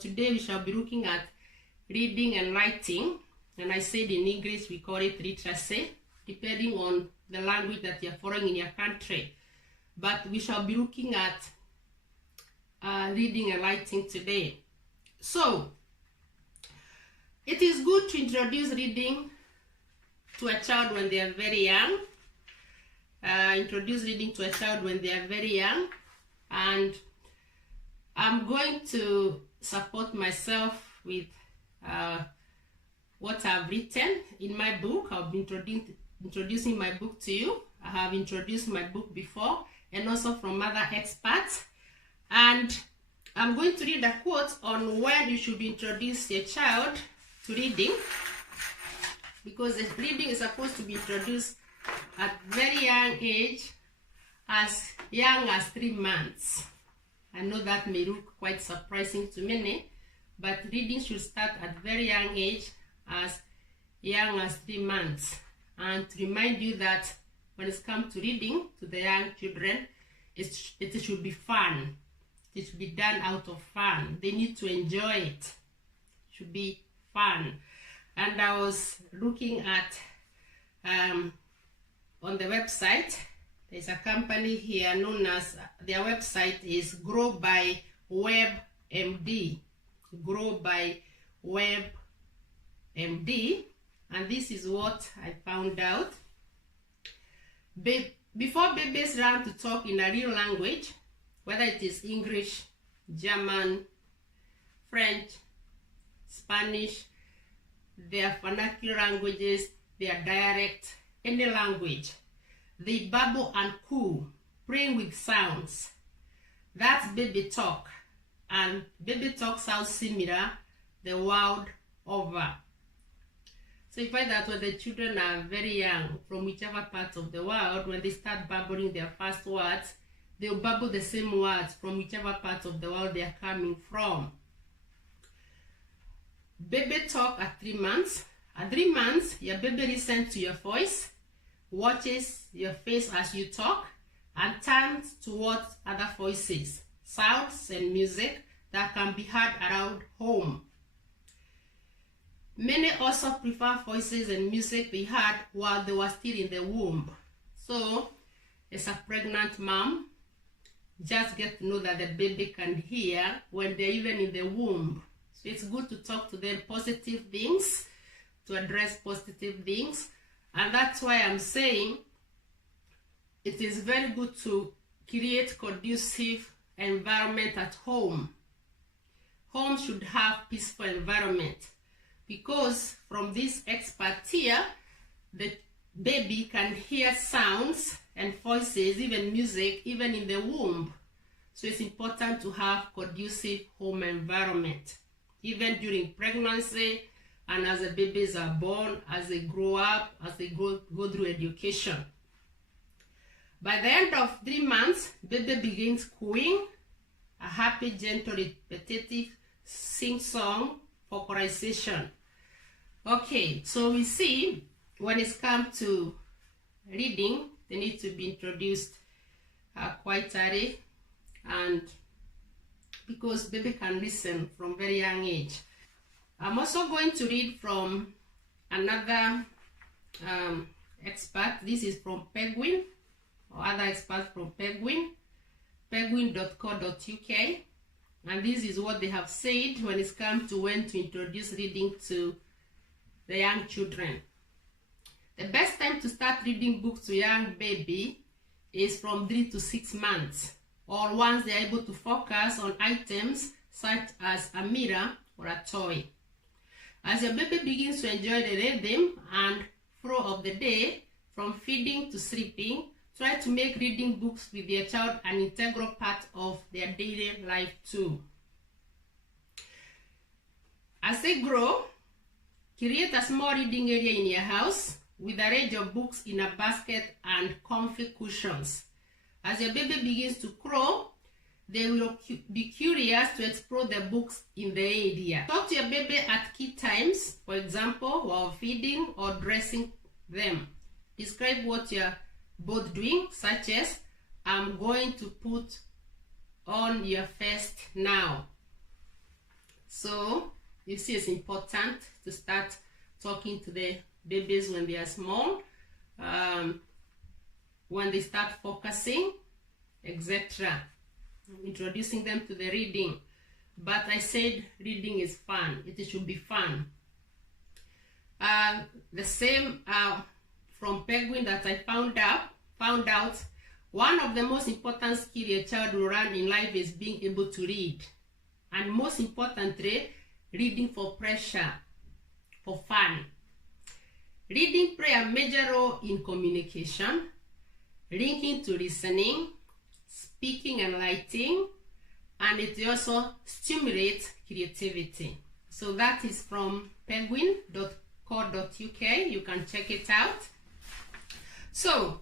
today we shall be looking at reading and writing, and I said in English we call it literacy, depending on the language that you're following in your country. But we shall be looking at reading and writing today. So, it is good to introduce reading to a child when they are very young. Introduce reading to a child when they are very young. And I'm going to support myself with what I've written in my book. I'll be introducing my book to you. I have introduced my book before, and also from other experts. And I'm going to read a quote on when you should introduce your child to reading, because reading is supposed to be introduced at very young age, as young as 3 months. I know that may look quite surprising to many, but reading should start at very young age, as young as 3 months. And to remind you that when it comes to reading to the young children, it should be fun. It should be done out of fun. They need to enjoy it. It should be fun. And I was looking at on the website, there's a company here known as, their website is Grow by WebMD. Grow by WebMD. And this is what I found out. Before babies learn to talk in a real language, whether it is English, German, French, Spanish, their vernacular languages, their dialect, any language, they babble and coo, playing with sounds. That's baby talk. And baby talk sounds similar the world over. So you find that when the children are very young, from whichever part of the world, when they start babbling their first words, they'll babble the same words from whichever part of the world they are coming from. Baby talk at 3 months. At 3 months, your baby listens to your voice, watches your face as you talk, and turns towards other voices, sounds, and music that can be heard around home. Many also prefer voices and music they heard while they were still in the womb. So, as a pregnant mom, just get to know that the baby can hear when they're even in the womb. So it's good to talk to them positive things, to address positive things. And that's why I'm saying it is very good to create conducive environment at home. Home should have peaceful environment, because from this expert here, the baby can hear sounds and voices, even music, even in the womb. So it's important to have conducive home environment, even during pregnancy and as the babies are born, as they grow up, as they go through education. By the end of 3 months, baby begins cooing, a happy, gentle, repetitive sing-song vocalization. Okay, so we see when it's come to reading, they need to be introduced quite early, and because baby can listen from very young age. I'm also going to read from another expert. This is from Penguin, or other experts from Penguin, penguin.co.uk, and this is what they have said when it's come to when to introduce reading to the young children. The best time to start reading books to young baby is from 3 to 6 months, or once they are able to focus on items such as a mirror or a toy. As your baby begins to enjoy the rhythm and flow of the day, from feeding to sleeping, try to make reading books with your child an integral part of their daily life too. As they grow, create a small reading area in your house with a range of books in a basket and comfy cushions. As your baby begins to crawl, they will be curious to explore the books in the area. Talk to your baby at key times, for example, while feeding or dressing them. Describe what you're both doing, such as, I'm going to put on your vest now. So you see, it's important to start talking to the babies when they are small, when they start focusing, etc. Introducing them to the reading. But I said reading is fun. It should be fun. The same from Penguin that I found out, one of the most important skills a child will learn in life is being able to read. And most importantly, reading for pleasure, for fun. Reading plays a major role in communication, linking to listening, speaking and writing, and it also stimulates creativity. So that is from penguin.co.uk. You can check it out. So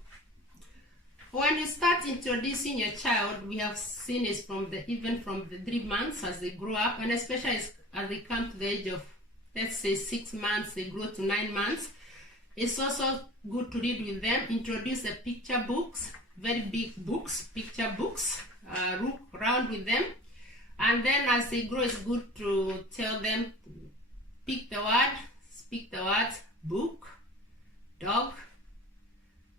when you start introducing your child, we have seen it from even from the 3 months as they grow up, and especially as they come to the age of, let's say, 6 months, they grow to 9 months. It's also good to read with them. Introduce the picture books, very big books, picture books. Look around with them, and then as they grow, it's good to tell them, pick the word, speak the words, book, dog.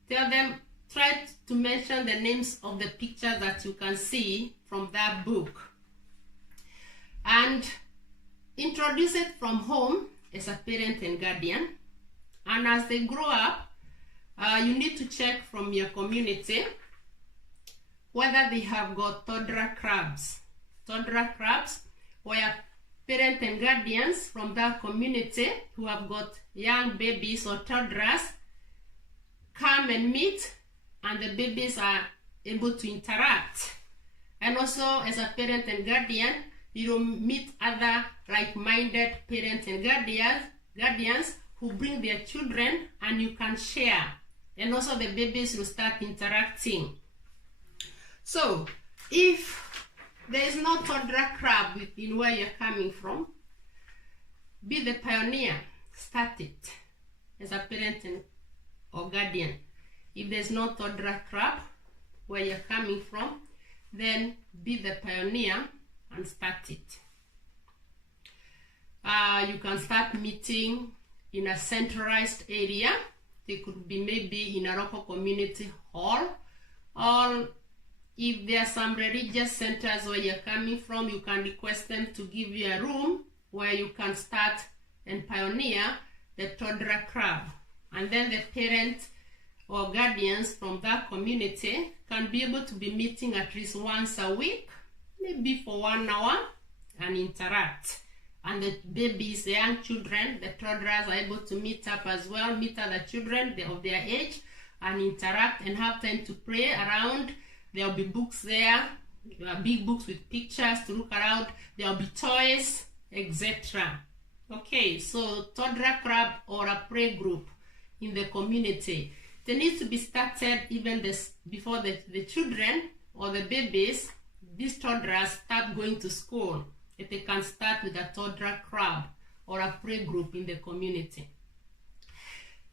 Tell them, try to mention the names of the pictures that you can see from that book, and introduce it from home as a parent and guardian. And as they grow up, you need to check from your community whether they have got toddler clubs. Toddler clubs where parents and guardians from that community who have got young babies or toddlers come and meet, and the babies are able to interact. And also, as a parent and guardian, you will meet other like-minded parents and guardians who bring their children, and you can share. And also the babies will start interacting. So, if there is no toddler club in where you're coming from, be the pioneer. Start it as a parent or guardian. If there's no toddler club where you're coming from, then be the pioneer and start it. You can start meeting in a centralized area. They could be maybe in a local community hall, or if there are some religious centers where you're coming from, you can request them to give you a room where you can start and pioneer the toddler club. And then the parents or guardians from that community can be able to be meeting at least once a week, maybe for 1 hour, and interact. And the babies, the young children, the toddlers are able to meet up as well, meet other children of their age, and interact and have time to play around. There will be books there, big books with pictures to look around. There will be toys, etc. Okay, so toddler club or a play group in the community. They need to be started even before the children or the babies, these toddlers, start going to school. If they can start with a toddler club or a play group in the community.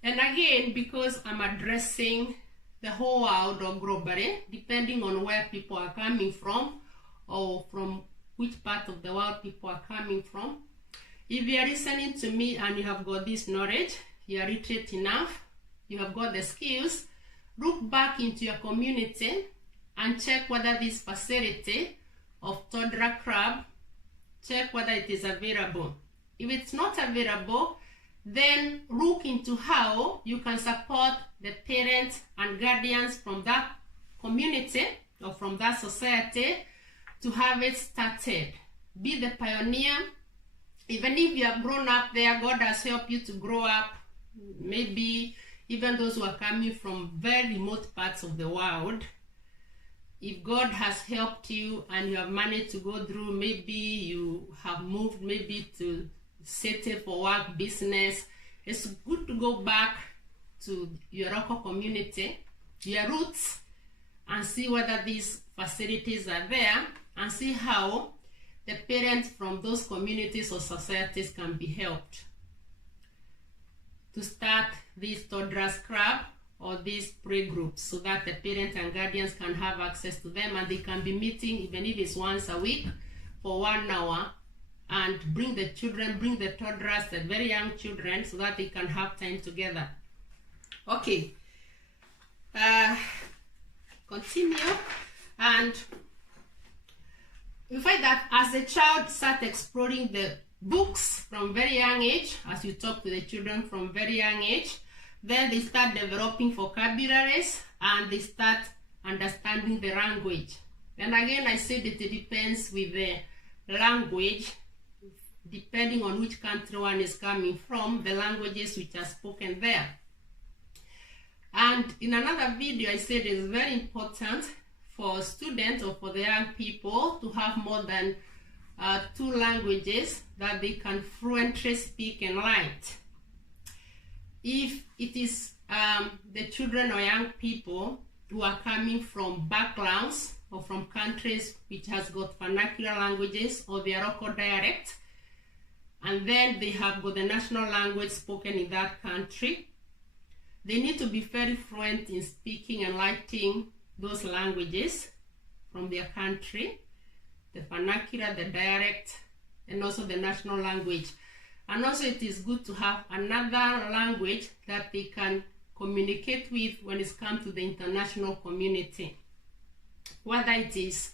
And again, because I'm addressing the whole world or globally, depending on where people are coming from or from which part of the world people are coming from, if you are listening to me and you have got this knowledge, you are literate enough, you have got the skills, look back into your community and check whether this facility of toddler club, check whether it is available. If it's not available, then look into how you can support the parents and guardians from that community or from that society to have it started. Be the pioneer. Even if you have grown up there, God has helped you to grow up. Maybe even those who are coming from very remote parts of the world, if God has helped you and you have managed to go through, maybe you have moved maybe to settle for work, business, it's good to go back to your local community, your roots, and see whether these facilities are there, and see how the parents from those communities or societies can be helped to start these toddlers club or these play groups, so that the parents and guardians can have access to them, and they can be meeting, even if it's once a week, for 1 hour and bring the children, bring the toddlers, the very young children, so that they can have time together. Okay, continue. And you find that as the child starts exploring the books from very young age, as you talk to the children from very young age, then they start developing vocabularies and they start understanding the language. And again, I said that it depends with the language, depending on which country one is coming from, the languages which are spoken there. And in another video, I said it's very important for students or for the young people to have more than 2 languages that they can fluently speak and write. If it is the children or young people who are coming from backgrounds or from countries which has got vernacular languages or their local dialect, and then they have got the national language spoken in that country, they need to be very fluent in speaking and writing those languages from their country, the vernacular, the dialect, and also the national language. And also it is good to have another language that they can communicate with when it comes to the international community. Whether it is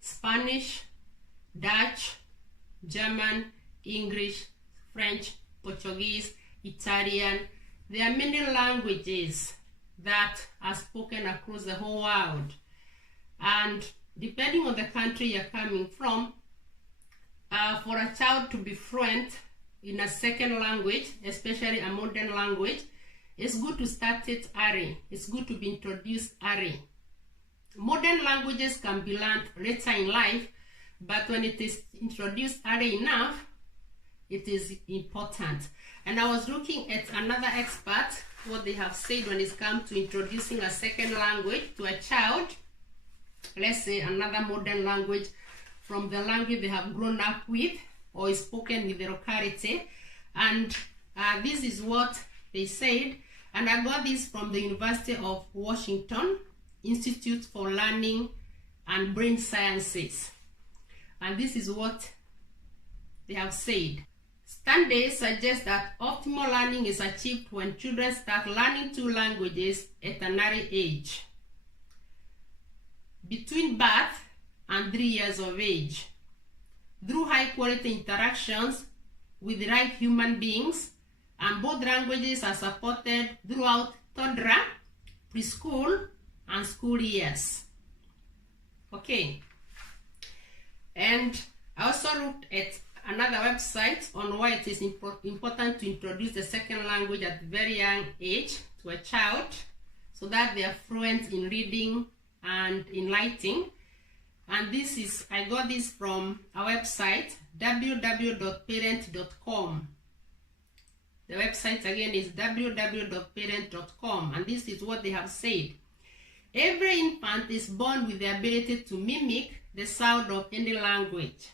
Spanish, Dutch, German, English, French, Portuguese, Italian. There are many languages that are spoken across the whole world. And depending on the country you're coming from, for a child to be fluent in a second language, especially a modern language, it's good to start it early. It's good to be introduced early. Modern languages can be learned later in life, but when it is introduced early enough, it is important. And I was looking at another expert, what they have said when it comes to introducing a second language to a child, let's say another modern language from the language they have grown up with or is spoken with the locality. And this is what they said. And I got this from the University of Washington Institute for Learning and Brain Sciences. And this is what they have said. Studies suggest that optimal learning is achieved when children start learning 2 languages at an early age, between birth and 3 years of age, through high-quality interactions with the right human beings, and both languages are supported throughout toddler, preschool, and school years. Okay. And I also looked at another website on why it is important to introduce the second language at a very young age to a child so that they are fluent in reading and in writing. And this is, I got this from a website, www.parent.com. The website again is www.parent.com, and this is what they have said. Every infant is born with the ability to mimic the sound of any language.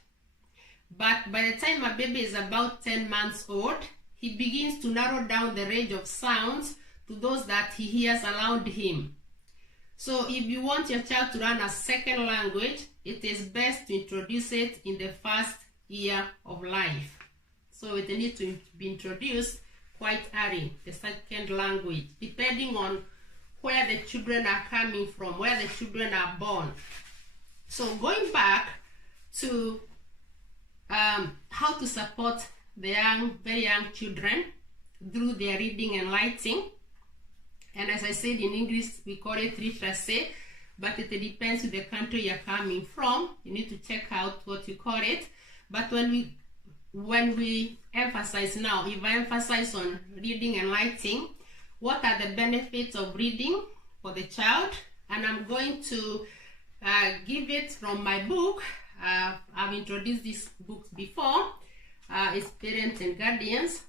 But by the time a baby is about 10 months old, he begins to narrow down the range of sounds to those that he hears around him. So if you want your child to learn a second language, it is best to introduce it in the first year of life. So it needs to be introduced quite early, the second language, depending on where the children are coming from, where the children are born. So going back to how to support the very young children through their reading and writing. And as I said, in English, we call it literacy, but it depends on the country you're coming from. You need to check out what you call it. But when we emphasize now, if I emphasize on reading and writing, what are the benefits of reading for the child? And I'm going to give it from my book. I've introduced this book before. It's Parents and Guardians,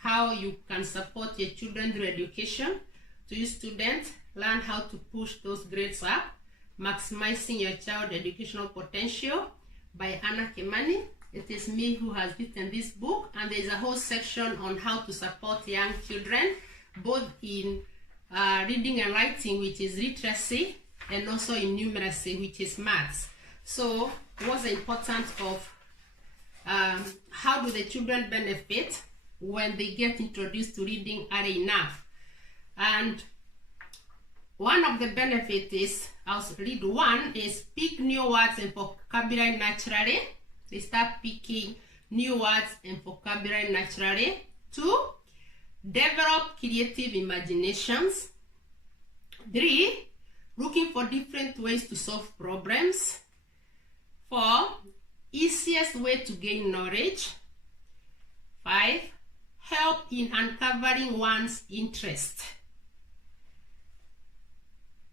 how you can support your children through education. To you students, learn how to push those grades up, maximizing your child educational potential, by Anna Kimani. It is me who has written this book, and there is a whole section on how to support young children, both in reading and writing, which is literacy, and also in numeracy, which is maths. So what's the importance of how do the children benefit when they get introduced to reading early enough? And one of the benefits is, I'll read one, is pick new words and vocabulary naturally. They start picking new words and vocabulary naturally. 2, develop creative imaginations. 3, looking for different ways to solve problems. 4, easiest way to gain knowledge. 5, help in uncovering one's interest.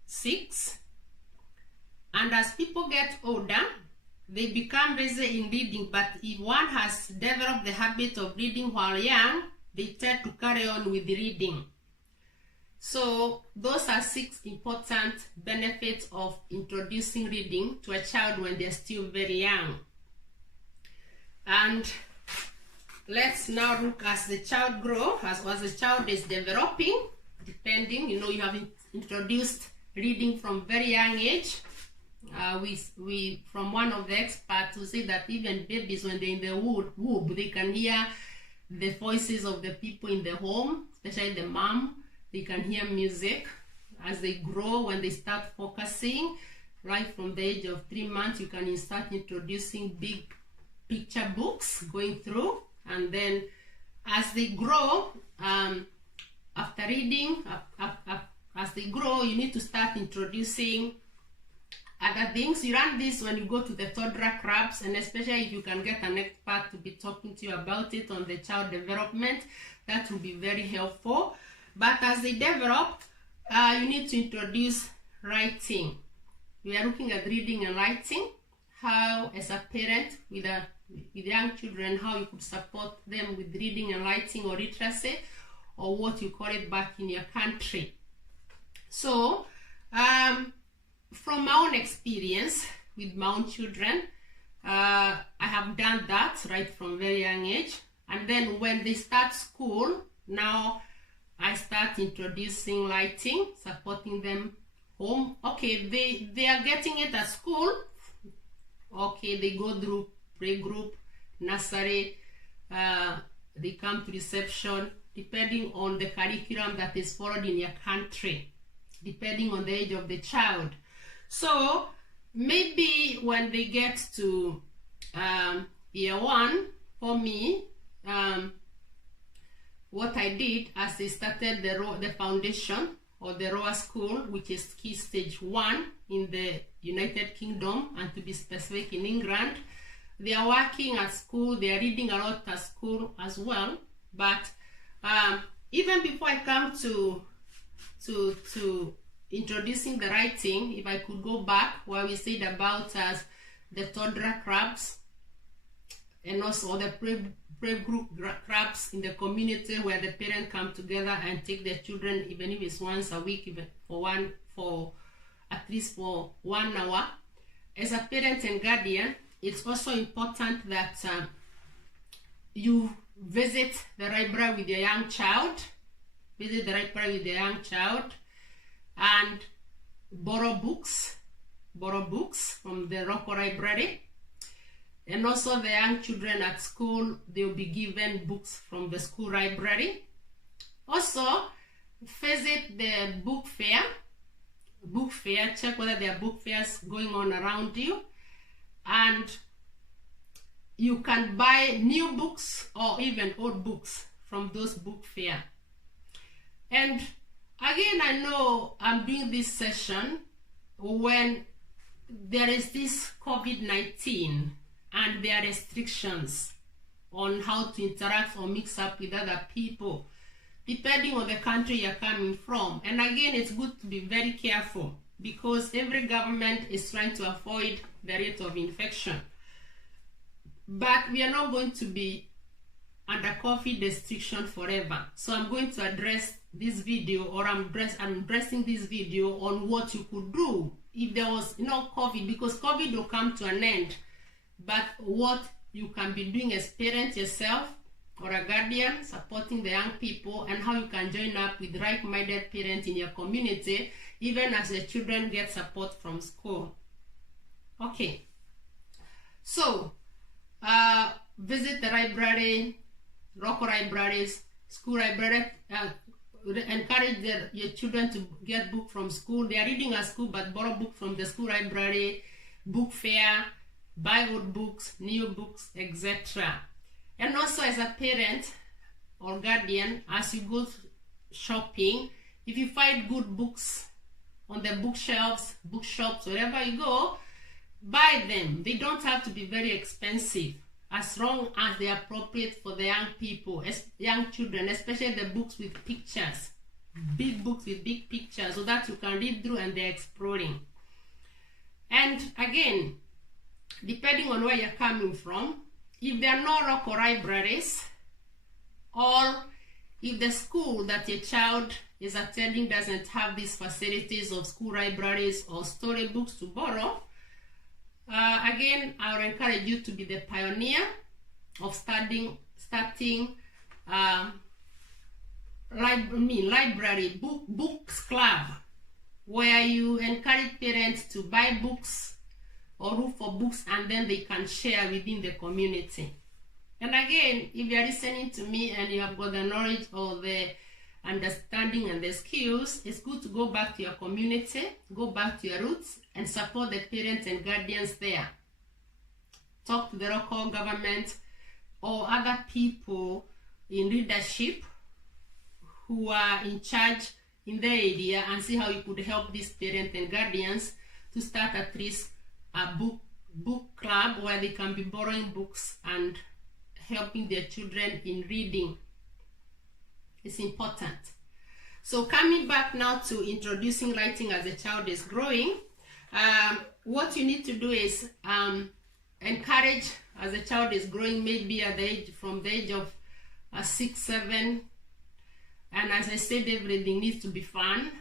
6, and as people get older, they become lazy in reading, but if one has developed the habit of reading while young, they tend to carry on with reading. So those are 6 important benefits of introducing reading to a child when they're still very young. And let's now look as the child grows, as the child is developing, depending, you have introduced reading from very young age. We from one of the experts who say that even babies, when they're in the womb, they can hear the voices of the people in the home, especially the mom. They can hear music. As they grow, when they start focusing, right from the age of 3 months, you can start introducing big picture books going through. And then as they grow, after reading, as they grow, you need to start introducing other things. You run this when you go to the toddler clubs, and especially if you can get an expert to be talking to you about it on the child development, that will be very helpful. But as they develop, you need to introduce writing. We are looking at reading and writing, how as a parent with young children, how you could support them with reading and writing or literacy, or what you call it back in your country. So, from my own experience with my own children, I have done that right from very young age. And then when they start school, now I start introducing writing, supporting them home. Okay, they are getting it at school. Okay, they go through playgroup, nursery, they come to reception, depending on the curriculum that is followed in your country, depending on the age of the child. So maybe when they get to year 1, for me, what I did as they started the foundation or the Roa School, which is Key Stage 1 in the United Kingdom, and to be specific in England, they are working at school, they are reading a lot at school as well. But even before I come to introducing the writing, if I could go back where we said about the toddler clubs and also the playgroup clubs in the community where the parents come together and take their children, even if it's once a week, even for at least for 1 hour. As a parent and guardian, it's also important that you visit the library with your young child, and borrow books from the local library. And also the young children at school, they'll be given books from the school library. Also, visit the book fair, check whether there are book fairs going on around you. And you can buy new books or even old books from those book fair. And again, I know I'm doing this session when there is this COVID-19 and there are restrictions on how to interact or mix up with other people, depending on the country you're coming from. And again, it's good to be very careful because every government is trying to avoid the rate of infection. But we are not going to be under COVID restriction forever. So I'm going to address this video, or I'm addressing this video on what you could do if there was no COVID, because COVID will come to an end. But what you can be doing as parents yourself or a guardian, supporting the young people, and how you can join up with like-minded parents in your community, even as the children get support from school. Okay, so visit the library, local libraries, school library, encourage your children to get books from school. They are reading at school, but borrow books from the school library, book fair, buy old books, new books, etc. And also as a parent or guardian, as you go shopping, if you find good books on the bookshelves, bookshops, wherever you go, buy them. They don't have to be very expensive, as long as they are appropriate for the young people, young children, especially the books with pictures, big books with big pictures, so that you can read through and they're exploring. And again, depending on where you're coming from, if there are no local libraries, or if the school that your child is attending doesn't have these facilities of school libraries or storybooks to borrow, again, I would encourage you to be the pioneer of starting library books club, where you encourage parents to buy books or look for books, and then they can share within the community. And again, if you are listening to me and you have got the knowledge or the understanding and the skills, it's good to go back to your community, go back to your roots, and support the parents and guardians there. Talk to the local government or other people in leadership who are in charge in the area, and see how you could help these parents and guardians to start at least a book club where they can be borrowing books and helping their children in reading. It's important. So coming back now to introducing writing as a child is growing, what you need to do is encourage as a child is growing, maybe at the age, from the age of 6, 7, and as I said, everything needs to be fun.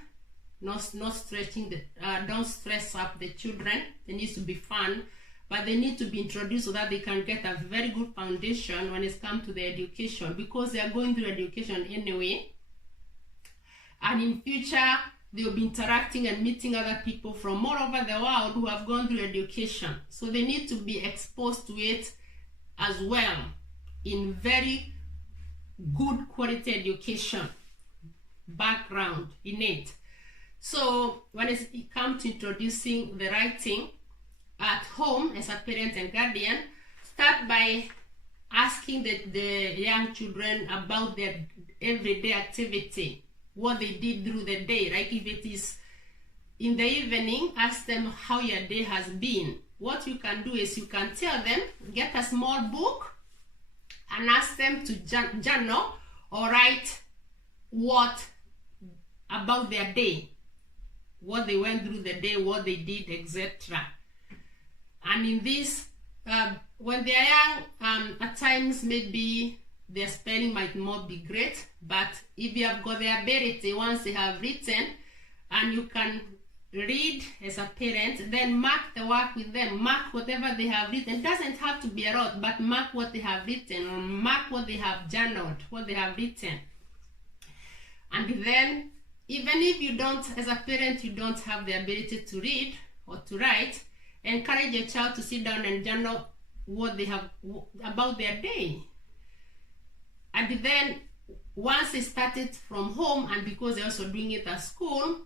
Not stretching the, don't stress up the children. It needs to be fun, but they need to be introduced so that they can get a very good foundation when it comes to their education, because they are going through education anyway. And in future, they will be interacting and meeting other people from all over the world who have gone through education. So they need to be exposed to it as well in very good quality education background in it. So when it comes to introducing the writing at home as a parent and guardian, start by asking the young children about their everyday activity, what they did through the day. Like if it is in the evening, ask them how your day has been. What you can do is you can tell them, get a small book and ask them to journal or write what about their day, what they went through the day, what they did, etc. And in this, when they are young, at times maybe their spelling might not be great, but if you have got the ability, once they have written and you can read as a parent, then mark the work with them, mark whatever they have written. It doesn't have to be a lot, but mark what they have written, or mark what they have journaled, what they have written. And then, even if you don't, as a parent, you don't have the ability to read or to write, encourage your child to sit down and journal what they have about their day. And then once they start it from home, and because they're also doing it at school,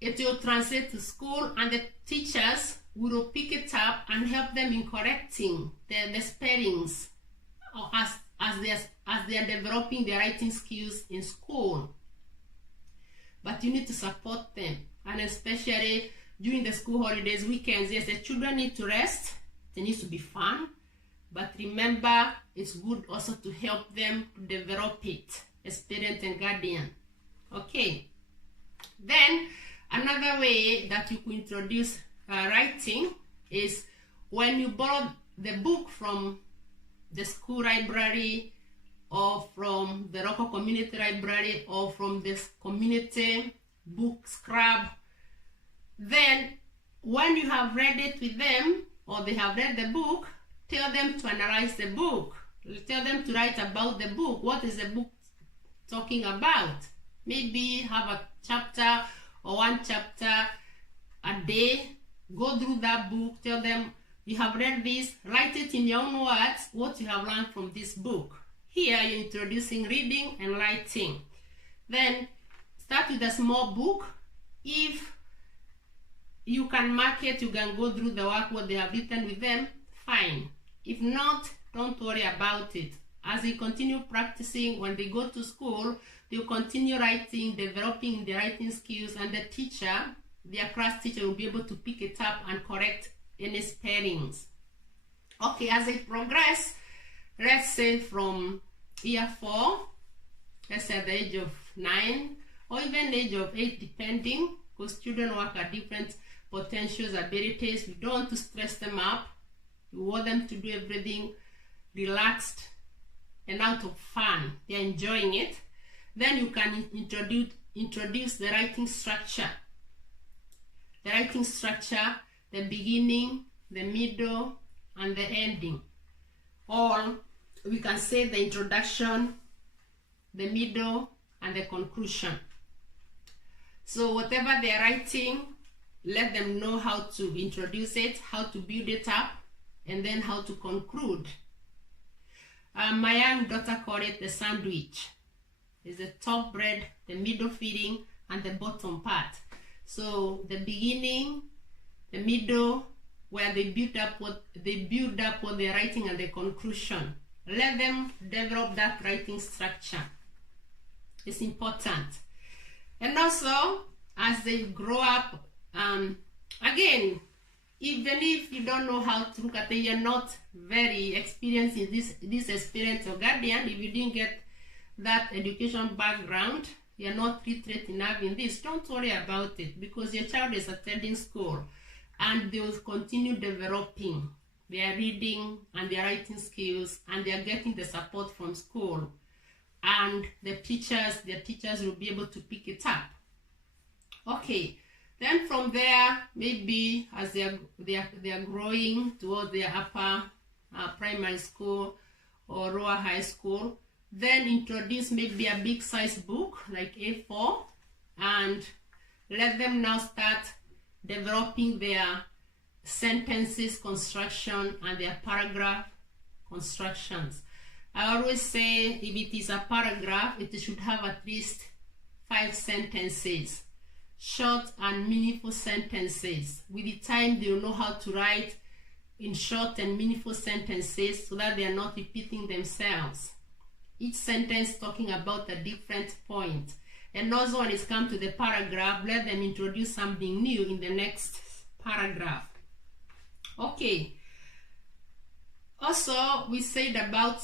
it will translate to school, and the teachers will pick it up and help them in correcting the spellings as they are developing their writing skills in school. But you need to support them, and especially during the school holidays, weekends. Yes, the children need to rest. It needs to be fun, but remember, it's good also to help them to develop it as parent and guardian. Okay. Then another way that you could introduce writing is when you borrow the book from the school library, or from the local community library, or from this community book club. Then when you have read it with them, or they have read the book, tell them to analyze the book. Tell them to write about the book. What is the book talking about? Maybe have a chapter or one chapter a day. Go through that book. Tell them you have read this, write it in your own words, what you have learned from this book. Here you're introducing reading and writing. Then start with a small book. If you can mark it, you can go through the work, what they have written with them, fine. If not, don't worry about it. As they continue practicing, when they go to school, they'll continue writing, developing their writing skills, and the teacher, their class teacher, will be able to pick it up and correct any spellings. Okay, as they progress, let's say from year 4, let's say at the age of 9, or even age of 8, depending, because children work at different potentials, abilities. We don't want to stress them up. We want them to do everything relaxed and out of fun. They're enjoying it. Then you can introduce the writing structure. The writing structure, the beginning, the middle, and the ending. Or we can say the introduction, the middle, and the conclusion. So whatever they're writing, let them know how to introduce it, how to build it up, and then how to conclude. My young daughter called it the sandwich. It's the top bread, the middle filling, and the bottom part. So the beginning, the middle, where they build up what they're writing, and the conclusion. Let them develop that writing structure. It's important. And also, as they grow up, again, even if you don't know how to look at it, you're not very experienced in this experience or guardian, if you didn't get that education background, you're not literate enough in this, don't worry about it, because your child is attending school and they will continue developing their reading and their writing skills, and they are getting the support from school, and their teachers will be able to pick it up. Okay, then from there, maybe as they are growing towards their upper primary school or lower high school, then introduce maybe a big size book like A4, and let them now start developing their sentences construction and their paragraph constructions. I always say if it is a paragraph, it should have at least 5 sentences, short and meaningful sentences. With the time, they will know how to write in short and meaningful sentences so that they are not repeating themselves. Each sentence talking about a different point. And also when it's come to the paragraph, let them introduce something new in the next paragraph. Okay. Also, we said about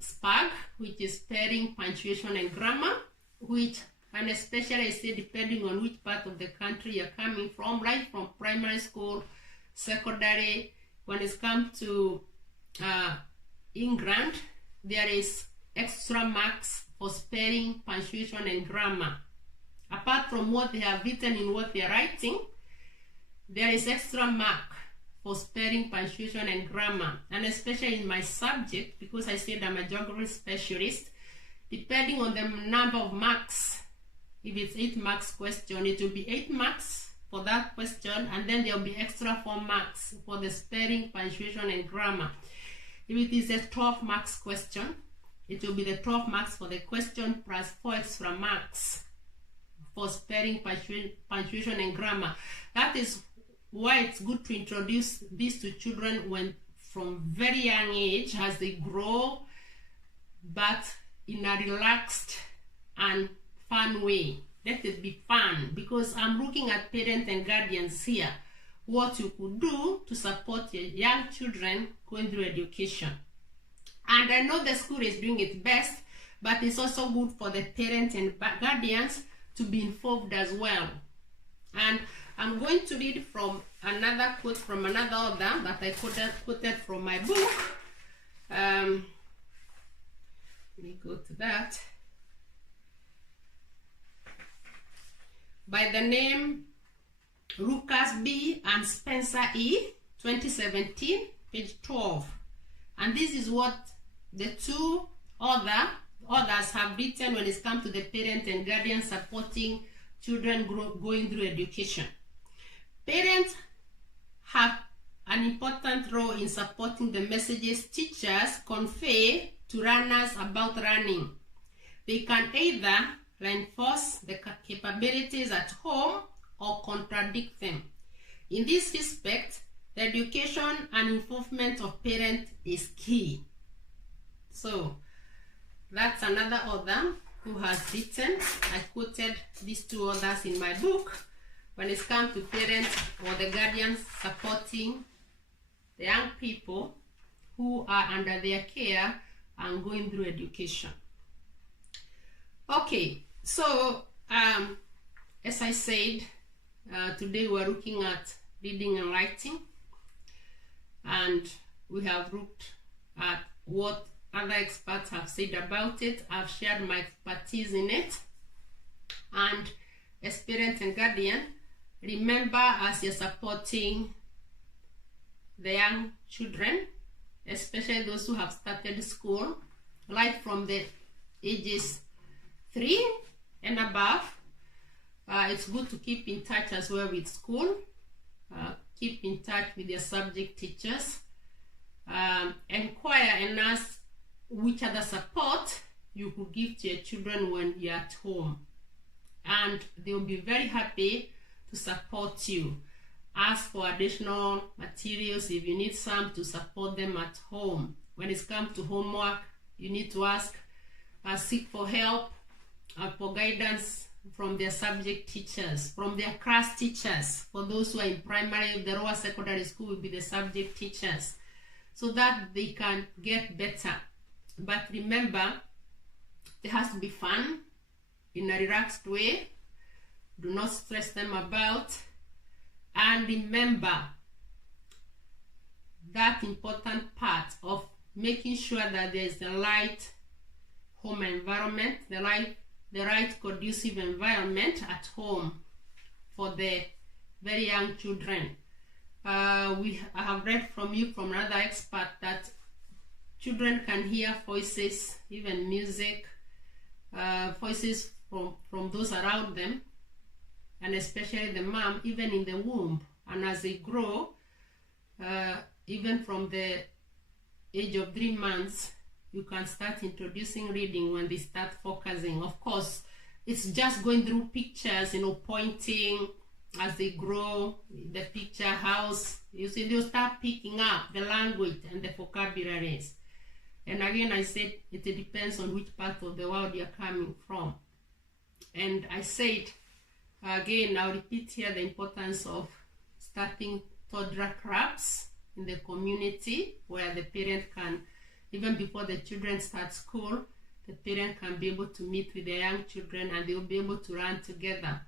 SPAG, which is spelling, punctuation, and grammar, and especially I say depending on which part of the country you're coming from, right from primary school, secondary. When it's come to England, there is extra marks for spelling, punctuation, and grammar. Apart from what they have written in what they are writing, there is extra mark for spelling, punctuation, and grammar. And especially in my subject, because I said I'm a geography specialist, depending on the number of marks, if it's 8 marks question, it will be 8 marks for that question, and then there will be extra 4 marks for the spelling, punctuation, and grammar. If it is a 12 marks question, it will be the 12 marks for the question plus 4 extra marks for spelling, punctuation, and grammar. That is why it's good to introduce this to children when from very young age as they grow, but in a relaxed and fun way. Let it be fun, because I'm looking at parents and guardians here, what you could do to support your young children going through education. And I know the school is doing its best, but it's also good for the parents and guardians to be involved as well. And I'm going to read from another quote from another author that I quoted from my book. Let me go to that. By the name Lucas B. and Spencer E. 2017, page 12. And this is what the two authors have written when it comes to the parent and guardian supporting children going through education. Parents have an important role in supporting the messages teachers convey to runners about running. They can either reinforce the capabilities at home or contradict them. In this respect, the education and involvement of parents is key. So that's another author who has written. I quoted these two authors in my book when it comes to parents or the guardians supporting the young people who are under their care and going through education. Okay, so as I said, today we're looking at reading and writing, and we have looked at what other experts have said about it. I've shared my expertise in it, and as parent and guardian, remember, as you're supporting the young children, especially those who have started school, right from the ages 3 and above, it's good to keep in touch as well with school. Keep in touch with your subject teachers. Inquire and ask which other support you could give to your children when you're at home. And they'll be very happy to support you. Ask for additional materials if you need some to support them at home. When it comes to homework, you need to ask, seek for help, for guidance from their subject teachers, from their class teachers. For those who are in primary, the lower secondary school will be the subject teachers, so that they can get better. But remember, it has to be fun, in a relaxed way. Do not stress them about. And remember that important part of making sure that there is the right home environment, the right conducive environment at home for the very young children. I have read from another expert, that children can hear voices, even music, voices from those around them, and especially the mom, even in the womb. And as they grow, even from the age of 3 months, you can start introducing reading when they start focusing. Of course, it's just going through pictures, pointing as they grow, the picture house. You see, they'll start picking up the language and the vocabularies. And again, I said it depends on which part of the world you're coming from. And I said, again, I'll repeat here the importance of starting toddler clubs in the community, where the parent can, even before the children start school, the parent can be able to meet with the young children and they'll be able to run together.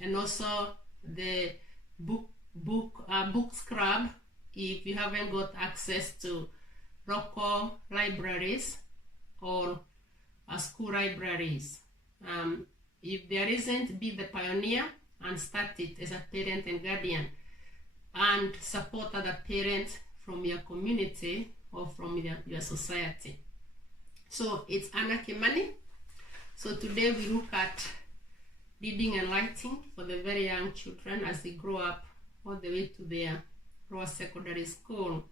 And also the books club, if you haven't got access to local libraries or school libraries. If there isn't, be the pioneer and start it as a parent and guardian, and support other parents from your community or from your society. So it's Anna Kimani. So today we look at reading and writing for the very young children as they grow up all the way to their lower secondary school.